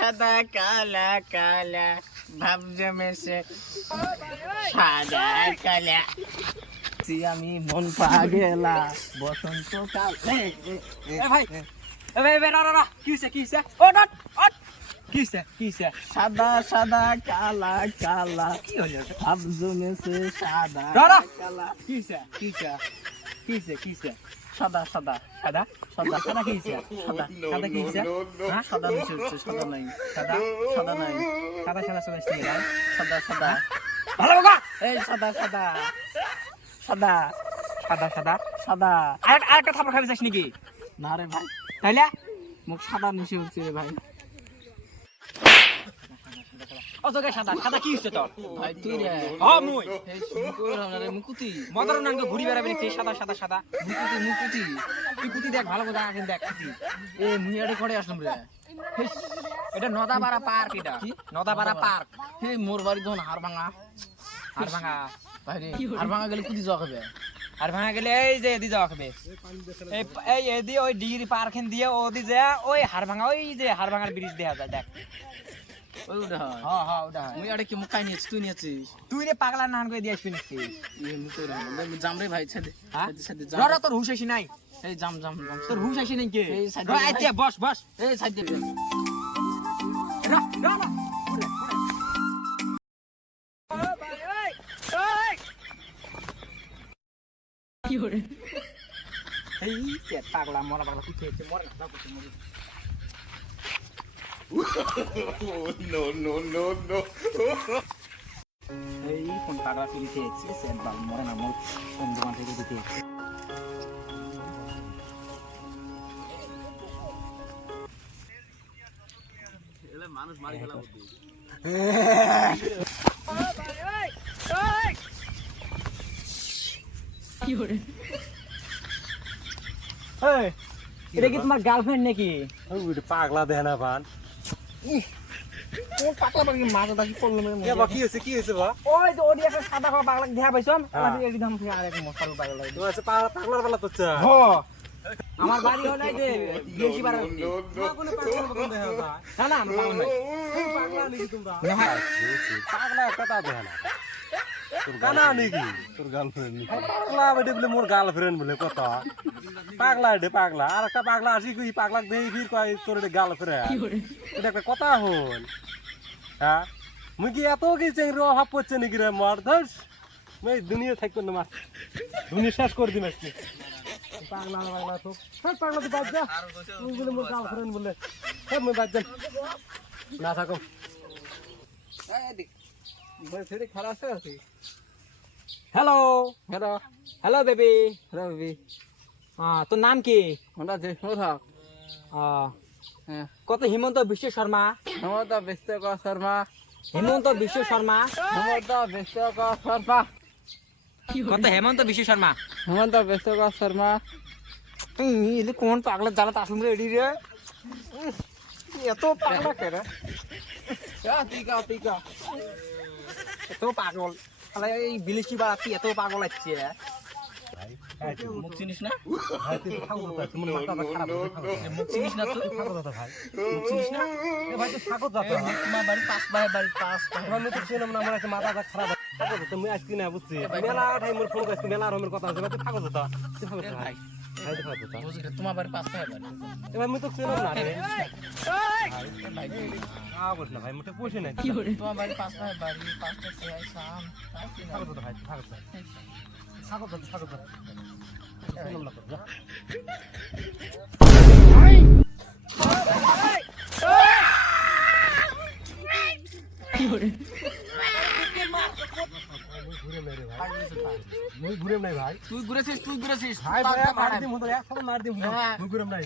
সাদা কালা কালা ভাব জমেছে সাদা কালা আমি মন পাগেলা বসন্ত কাল ভাই রা কি হইছে কি হইছে সাদা সাদা কালা কালা কি হলো ভাব জমেছে সাদা কালা কি হইছে সাদা সাদা সাদা সাদা সাদা কি হইছে সাদা কি হইছে হ্যাঁ সাদা মিশে হচ্ছে সাদা নাই সাদা সাদা নাই সাদা সাদা সাদা কি রে সাদা সাদা ভালো বাবা এই সাদা সাদা সাদা সাদা সাদা সাদা আরেকটা থাপড় খাবি যাস নাকি না রে ভাই তাইলে মুখ সাদা মিশে হচ্ছে রে ভাই অজগে সাদা সাদা কি হইছে তোর ভাই তুই রে মুই এই শুকুর রে মুকুতি মদর নাঙ্গ ঘুরি বেড়াবে নাকি সাদা সাদা সাদা মুকুতি তুই কুতি দেখ ভালো করে আগে দেখ কুতি এ মুইয়াড়ে করে আসলাম রে এটা নদাপাড়া পার্ক এটা কি? নদাপাড়া পার্ক হে মোর বাড়ি যখন হাড় ভাঙা ভাই রে হাড় ভাঙা গেলে কুদি যাওয়া হবে আর ভাঙা গেলে এই যে এদি যাওয়া খাবে এই এদি ওই ডিগ্রি পার্ক দিয়ে ওদি যে ওই হাড় ভাঙা ওই যে হাড় ভাঙার ব্রিজ দেখা যায় দেখ ওই ওটা হ্যাঁ ওটা মুইয়াড়ে কি মুখাই নিয়েছিস তুই নিয়েছিস তুই রে পাগলা নান করে দিয়ে আসবি নাকি এই মুখে জাম রে ভাই সাথে হ্যাঁ সাথে জাম ধর তোর হুশ আসি নাই এই জাম জাম জাম তোর হুশ আসি নাই কে এই সাইডে আইতে বস এই সাইড দে রা কি হরে এই পেট পাগলা মরা পাগলা কি খেয়েছে মরে না যাও মরে No. এই কোন পাগলা কি খেয়েছে সেট বাল মরে না মোর কোন দোকান থেকে দিতে এলে মানুষ মারি ফেলা বুদ্ধি কি হরে এই এটা কি তোমার গার্লফ্রেন্ড নাকি পাগলা দেয় না ভান কোন পাগলা পাগলি মাথা দাকি করলো কি হয়েছে বা ওই যে ওডি একটা সাদা খাওয়া পাগলা দেখা পাইছাম আমি একদম আর এক মশাল পাগলা তোমার আছে পাগলার বেলা তো হো আমার বাড়ি হলো এই যে বেশি বার কোনো পাগলার মতন দেখা যায় না আমি পাগল নাই পাগলা নাকি তোমরা না পাগলা কথা দেয় না কানা নাকি তোর গার্লফ্রেন্ড পাগলা বেটে বলে মোর গার্লফ্রেন্ড বলে কথা পাগলা ডে পাগলা আর একটা পাগলা আসি কই পাগলা দেই ফির কই তোর গার্লফ্রেন্ড এটা একটা কথা হল হ্যাঁ মুই কি এত কি চেংড়ি অভাব পড়ছে নাকি রে মার ধস মই দুনিয়া থাকবো না মার দুনিয়া শেষ করে দিন আজকে পাগলা তো সব পাগলা তো বাদ যা তুই বলে মোর গার্লফ্রেন্ড বলে সব মই বাদ যা না থাকো ভাই ছেড়ে খারাপ আছে হ্যালো হ্যালো হ্যালো বেবি রবি তোর নাম কি ওটা যে শোধা হ্যাঁ কত হিমন্ত বিশ্ব শর্মা হেমন্ত বিশ্বকর শর্মা হিমন্ত বিশ্ব শর্মা হেমন্ত বিশ্বকর শর্মা কত হেমন্ত বিশ্ব শর্মা হেমন্ত বিশ্বকর শর্মা এলে কোন পাগলা জ্বালাতে আসুন রে এডি রে এত পাগলা কে রে টিকা এত পাগল তাহলে এই বিলিশি বাড়াচ্ছি এত পাগল আছে মুখ চিনিস না ভাই তুই থাকো তো তুমি মাথা খারাপ মুখ চিনিস না তুই থাকো তো ভাই মুখ চিনিস না এ ভাই তুই থাকো তো তোমার বাড়ি পাঁচ ভাই বাড়ি পাঁচ আমি তো ছিলাম না আমার আছে মাথা খারাপ থাকো তো তুমি আসছি না বুঝছি মেলা টাইম মোর ফোন করছি মেলা রকমের কথা আছে তুই থাকো তো তুই থাকো তো ভাই ভাই তো থাকো তো তোমার বাড়ি পাঁচ ভাই বাড়ি এবার আমি তো ছিলাম না রে ভাই বস না ভাই মোটে পয়সা নাই তোমার বাড়ি পাঁচ ভাই বাড়ি পাঁচটা চেয়ার সাম থাকো তো ভাই থাকো তো থাকো তো ছিলাম না তো যা মুই ঘুরে নাই ভাই তুই ঘুরেছিস ভাই ভাই মার দিম হতো একসাথে মার দিম মুই ঘুরে নাই